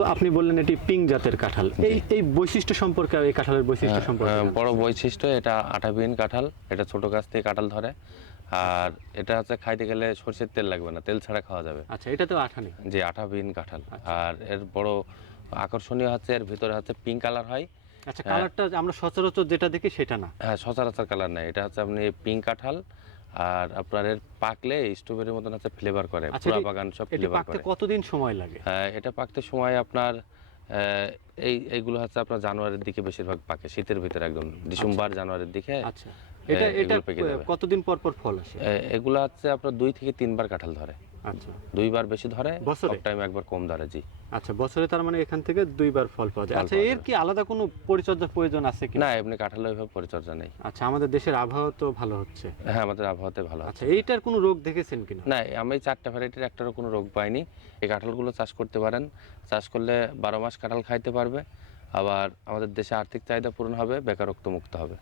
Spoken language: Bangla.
তো আপনি বললেন এটি পিং জাতের কাঁঠাল, এই বৈশিষ্ট্য সম্পর্কে, এই কাঁঠালের বৈশিষ্ট্য সম্পর্কে। বড় বৈশিষ্ট্য এটা আঠাবিহীন কাঁঠাল, এটা ছোট গাছ থেকে কাঁঠাল ধরে। আর এটা হচ্ছে খাইতে গেলে সরষের তেল লাগবে না, তেল ছাড়া খাওয়া যাবে। আচ্ছা, এটা তো আঠা নেই। যে আঠাবিহীন কাঁঠাল। আচ্ছা। আর এর বড় আকর্ষণীয় হচ্ছে এর ভিতরে হচ্ছে পিঙ্ক কালার হয়। আচ্ছা, কালারটা আমরা সচরাচর যেটা দেখি সেটা না। হ্যাঁ, সচরাচর কালার নাই, এটা হচ্ছে আপনি পিঙ্ক কাঁঠাল। আর আপনার এর পাকলে স্ট্রবেরির মতন হচ্ছে ফ্লেভার করে, আচ্ছা, পুরা বাগান সব এটি ফ্লেভার পাকতে করে। কতদিন সময় লাগে? এটা পাকতে সময় আপনার এইগুলো হচ্ছে আপনার জানুয়ারির দিকে বেশিরভাগ পাকে, শীতের ভিতরে একদম ডিসেম্বর জানুয়ারির দিকে। আচ্ছা, এটা এগুলো পেকে যাবে। কতদিন পর পর ফল আসে? এগুলো হচ্ছে আপনার 2 থেকে 3 বার কাঁঠাল ধরে। আচ্ছা, 2 বার বেশি ধরে, বছরে? সব টাইম একবার কম ধরে। জি। আচ্ছা, বছরে তার মানে এখান থেকে 2 বার ফল পাওয়া যায়। ফল আচ্ছা, পাওয়া এর যাবে। কি আলাদা কোনো পরিচর্যার প্রয়োজন আছে কি? না, এমনি কাঁঠাল ওইভাবে পরিচর্যা নেই। আচ্ছা, আমাদের দেশের আবহাওয়া তো ভালো হচ্ছে। হ্যাঁ, আমাদের আবহাওয়াতে ভালো আচ্ছা, আছে। এইটার কোনো রোগ দেখেছেন কিনা? না, আমি 4টা ভ্যারাইটির একটারও কোনো রোগ পাইনি। এই কাঁঠালগুলো চাষ করতে পারেন। চাষ করলে 12 মাস কাঁঠাল খাইতে পারবে। আবার আমাদের দেশে আর্থিক চাহিদা পূরণ হবে, বেকারত্ব মুক্ত হবে।